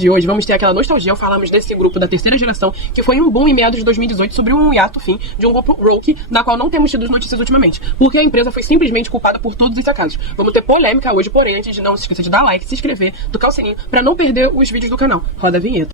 de hoje, vamos ter aquela nostalgia ao falarmos desse grupo da terceira geração, que foi um boom em meados de 2018 sobre um hiato fim de um grupo rock, da qual não temos tido notícias ultimamente, porque a empresa foi simplesmente culpada por todos os acasos. Vamos ter polêmica hoje, porém, antes de não se esqueça de dar like, se inscrever, tocar o sininho, pra não perder os vídeos do canal. Roda a vinheta.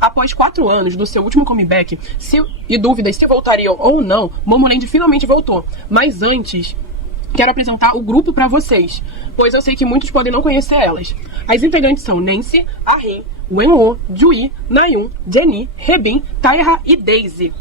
Após 4 anos do seu último comeback e dúvidas se voltariam ou não, Momoland finalmente voltou. Mas antes, quero apresentar o grupo pra vocês, pois eu sei que muitos podem não conhecer elas. As integrantes são Nancy, Arin, Wenwoo, Jui, Nayeon, Jennie, Rebin, Taeha e Daisy.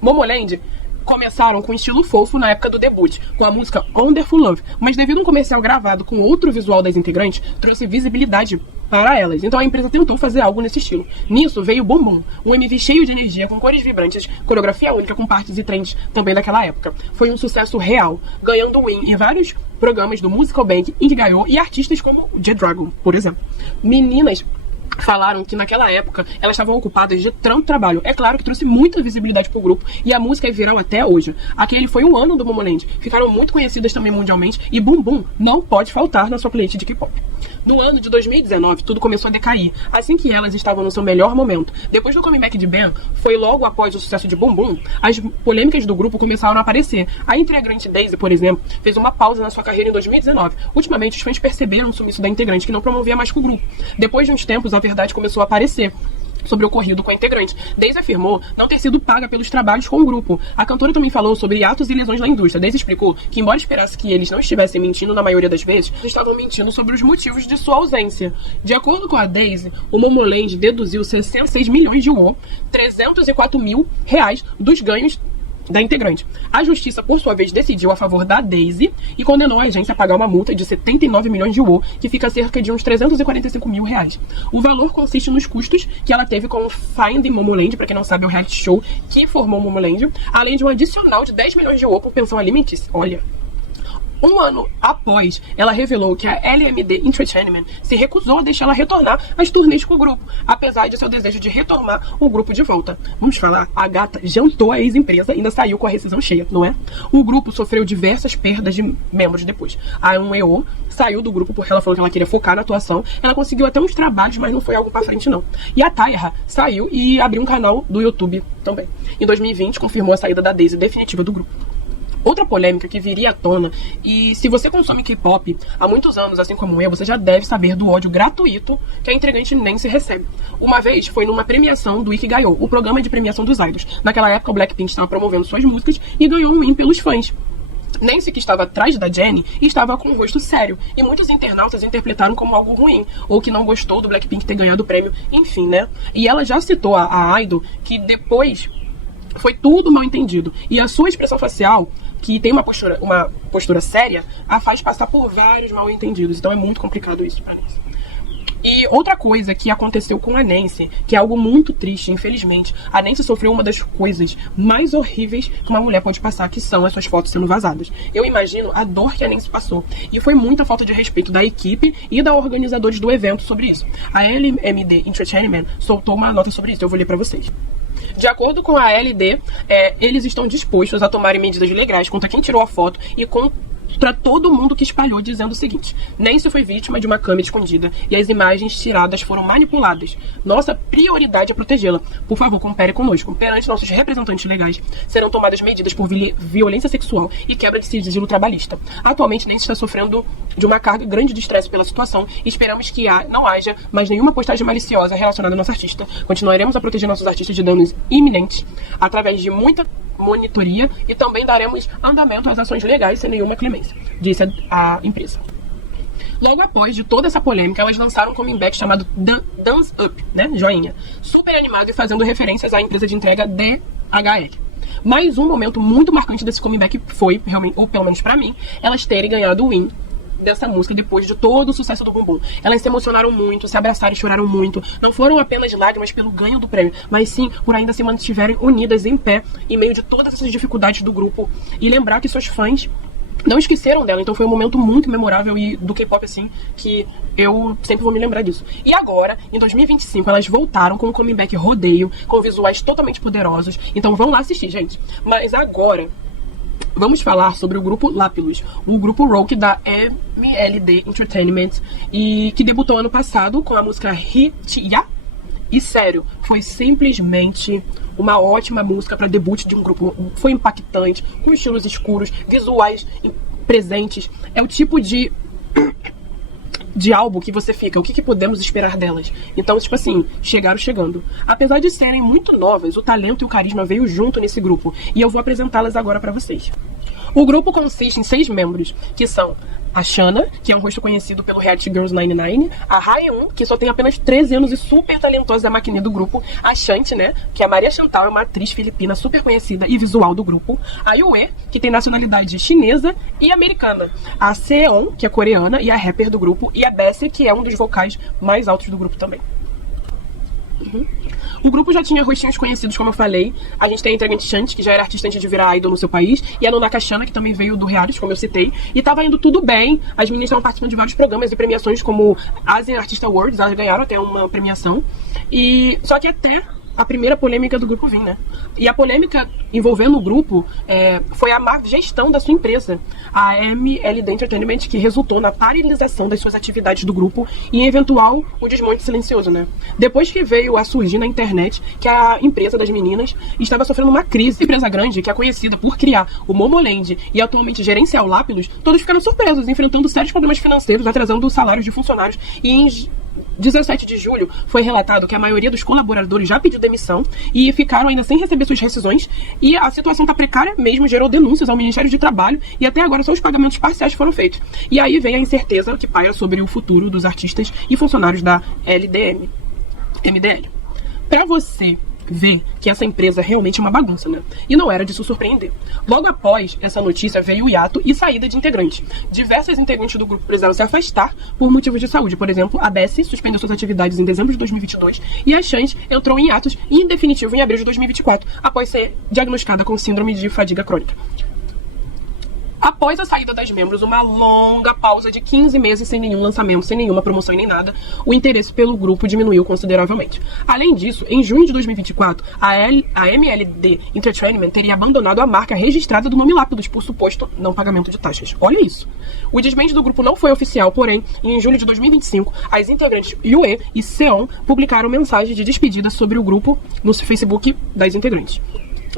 Momoland começaram com estilo fofo na época do debut, com a música Wonderful Love, mas devido a um comercial gravado com outro visual das integrantes, trouxe visibilidade para elas. Então a empresa tentou fazer algo nesse estilo. Nisso veio Boom Boom, um MV cheio de energia, com cores vibrantes, coreografia única com partes e trends também daquela época. Foi um sucesso real, ganhando win em vários programas do Musical Bank, Inkigayo e artistas como G-Dragon, por exemplo. Meninas falaram que naquela época elas estavam ocupadas de tanto trabalho. É claro que trouxe muita visibilidade pro grupo e a música é viral até hoje. Aquele foi um ano do Momoland. Ficaram muito conhecidas também mundialmente e Boom Boom não pode faltar na sua playlist de K-pop. No ano de 2019, tudo começou a decair, assim que elas estavam no seu melhor momento. Depois do comeback de Ben, foi logo após o sucesso de Boom Boom, as polêmicas do grupo começaram a aparecer. A integrante Daisy, por exemplo, fez uma pausa na sua carreira em 2019. Ultimamente, os fãs perceberam o sumiço da integrante, que não promovia mais com o grupo. Depois de uns tempos, a verdade começou a aparecer sobre o ocorrido com a integrante. Daisy afirmou não ter sido paga pelos trabalhos com o grupo. A cantora também falou sobre atos e lesões na indústria. Daisy explicou que, embora esperasse que eles não estivessem mentindo na maioria das vezes, eles estavam mentindo sobre os motivos de sua ausência. De acordo com a Daisy, o Momoland deduziu 66 milhões de won, 304 mil reais dos ganhos da integrante. A justiça, por sua vez, decidiu a favor da Daisy e condenou a agência a pagar uma multa de 79 milhões de won, que fica cerca de uns 345 mil reais. O valor consiste nos custos que ela teve com o Finding Momoland, para quem não sabe, é o reality show que formou Momoland, além de um adicional de 10 milhões de won por pensão alimentícia. Olha. Um ano após, ela revelou que a LMD Entertainment se recusou a deixá-la retornar às turnês com o grupo, apesar de seu desejo de retomar o grupo de volta. Vamos falar, a gata jantou a ex-empresa e ainda saiu com a rescisão cheia, não é? O grupo sofreu diversas perdas de membros depois. A Wenwoo saiu do grupo porque ela falou que ela queria focar na atuação. Ela conseguiu até uns trabalhos, mas não foi algo pra frente, não. E a Taeha saiu e abriu um canal do YouTube também. Em 2020, confirmou a saída da Daisy definitiva do grupo. Outra polêmica que viria à tona, e se você consome K-pop há muitos anos, assim como eu, você já deve saber do ódio gratuito que a integrante Nancy recebe. Uma vez foi numa premiação do Inkigayo, o programa de premiação dos idols. Naquela época o Blackpink estava promovendo suas músicas e ganhou um win pelos fãs. Nancy, que estava atrás da Jennie, estava com um rosto sério, e muitos internautas interpretaram como algo ruim, ou que não gostou do Blackpink ter ganhado o prêmio, enfim, né? E ela já citou a idol que depois foi tudo mal entendido, e a sua expressão facial, que tem uma postura séria, a faz passar por vários mal entendidos. Então é muito complicado isso pra Nancy. E outra coisa que aconteceu com a Nancy, que é algo muito triste, infelizmente, a Nancy sofreu uma das coisas mais horríveis que uma mulher pode passar, que são as suas fotos sendo vazadas. Eu imagino a dor que a Nancy passou. E foi muita falta de respeito da equipe e da organizadores do evento sobre isso. A LMD Entertainment soltou uma nota sobre isso, eu vou ler pra vocês. De acordo com a LD, eles estão dispostos a tomarem medidas legais contra quem tirou a foto e contra todo mundo que espalhou, dizendo o seguinte: Nancy foi vítima de uma câmera escondida e as imagens tiradas foram manipuladas. Nossa prioridade é protegê-la. Por favor, coopere conosco. Perante nossos representantes legais, serão tomadas medidas por violência sexual e quebra de sigilo trabalhista. Atualmente, Nancy está sofrendo de uma carga grande de estresse pela situação e esperamos que não haja mais nenhuma postagem maliciosa relacionada à nossa artista. Continuaremos a proteger nossos artistas de danos iminentes através de muita monitoria e também daremos andamento às ações legais sem nenhuma clemência, disse a empresa. Logo após de toda essa polêmica, elas lançaram um comeback chamado Dance Up, né? Joinha. Super animado e fazendo referências à empresa de entrega DHL. Mas um momento muito marcante desse comeback foi, realmente, ou pelo menos pra mim, elas terem ganhado o win dessa música depois de todo o sucesso do Boom Boom. Elas se emocionaram muito, se abraçaram e choraram muito. Não foram apenas lágrimas pelo ganho do prêmio, mas sim por ainda se mantiverem unidas em pé em meio de todas essas dificuldades do grupo. E lembrar que seus fãs não esqueceram dela, então foi um momento muito memorável e do K-pop, assim, que eu sempre vou me lembrar disso. E agora, em 2025, elas voltaram com um comeback rodeio, com visuais totalmente poderosos, então vão lá assistir, gente. Mas agora, vamos falar sobre o grupo Lapillus, o grupo rock da MLD Entertainment, e que debutou ano passado com a música Hitya. E sério, foi simplesmente uma ótima música para debut de um grupo. Foi impactante, com estilos escuros, visuais presentes. É o tipo de álbum que você fica, o que podemos esperar delas? Então, tipo assim, chegaram chegando. Apesar de serem muito novas, o talento e o carisma veio junto nesse grupo. E eu vou apresentá-las agora para vocês. O grupo consiste em 6 membros, que são a Shana, que é um rosto conhecido pelo reality Girls 99, a Haeun, que só tem apenas 13 anos e super talentosa, é a maquininha do grupo, a Shanti, né, que é a Maria Chantal, é uma atriz filipina super conhecida e visual do grupo, a Yue, que tem nacionalidade chinesa e americana, a Seon, que é coreana e a rapper do grupo, e a Bessie, que é um dos vocais mais altos do grupo também. O grupo já tinha rostinhos conhecidos, como eu falei. A gente tem a integrante Shanti, que já era artista antes de virar idol no seu país, e a Nonaka Shana, que também veio do reality, como eu citei, e tava indo tudo bem. As meninas estavam participando de vários programas e premiações, como Asian Artist Awards, elas ganharam até uma premiação. E só que até a primeira polêmica do grupo vir, né? E a polêmica envolvendo o grupo foi a má gestão da sua empresa, a MLD Entertainment, que resultou na paralisação das suas atividades do grupo e em eventual o desmonte silencioso, né? Depois que veio a surgir na internet que a empresa das meninas estava sofrendo uma crise. A empresa grande, que é conhecida por criar o Momoland e atualmente gerenciar o Lapillus, todos ficaram surpresos, enfrentando sérios problemas financeiros, atrasando os salários de funcionários e em 17 de julho foi relatado que a maioria dos colaboradores já pediu demissão e ficaram ainda sem receber suas rescisões, e a situação está precária mesmo, gerou denúncias ao Ministério de Trabalho e até agora só os pagamentos parciais foram feitos. E aí vem a incerteza que paira sobre o futuro dos artistas e funcionários da MDL. Para você ver que essa empresa realmente é uma bagunça, né? E não era de se surpreender. Logo após essa notícia veio o hiato e saída de integrantes. Diversas integrantes do grupo precisaram se afastar por motivos de saúde. Por exemplo, a Bessie suspendeu suas atividades em dezembro de 2022 e a Shanti entrou em hiatos e em definitivo em abril de 2024, após ser diagnosticada com síndrome de fadiga crônica. Após a saída das membros, uma longa pausa de 15 meses sem nenhum lançamento, sem nenhuma promoção e nem nada, o interesse pelo grupo diminuiu consideravelmente. Além disso, em junho de 2024, a MLD Entertainment teria abandonado a marca registrada do nome Lapillus por suposto não pagamento de taxas. Olha isso! O desmente do grupo não foi oficial, porém, em julho de 2025, as integrantes Yue e Seon publicaram mensagens de despedida sobre o grupo no Facebook das integrantes.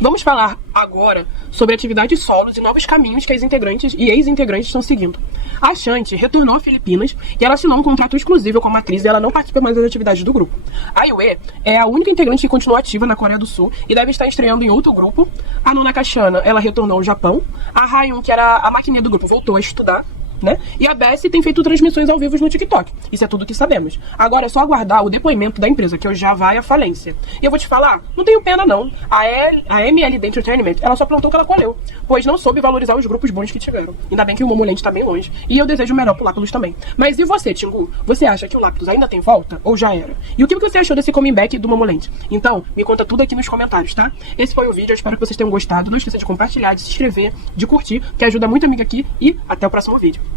Vamos falar agora sobre atividades solos e novos caminhos que as integrantes e ex-integrantes estão seguindo. A Shanti retornou a Filipinas e ela assinou um contrato exclusivo como atriz e ela não participa mais das atividades do grupo. A Yue é a única integrante que continua ativa na Coreia do Sul e deve estar estreando em outro grupo. A Nonaka Shana, ela retornou ao Japão. A Haeun, que era a maquininha do grupo, voltou a estudar, né? E a Bessie tem feito transmissões ao vivo no TikTok. Isso é tudo que sabemos. Agora é só aguardar o depoimento da empresa, que já vai à falência. E eu vou te falar, não tenho pena não. A MLD Entertainment, ela só plantou o que ela colheu, pois não soube valorizar os grupos bons que tiveram. Ainda bem que o Momoland tá bem longe. E eu desejo o melhor pro Lapillus também. Mas e você, Tingu? Você acha que o Lapillus ainda tem volta? Ou já era? E o que você achou desse comeback do Momoland? Então, me conta tudo aqui nos comentários, tá? Esse foi o vídeo, eu espero que vocês tenham gostado. Não esqueça de compartilhar, de se inscrever, de curtir, que ajuda muito a amiga aqui. E até o próximo vídeo.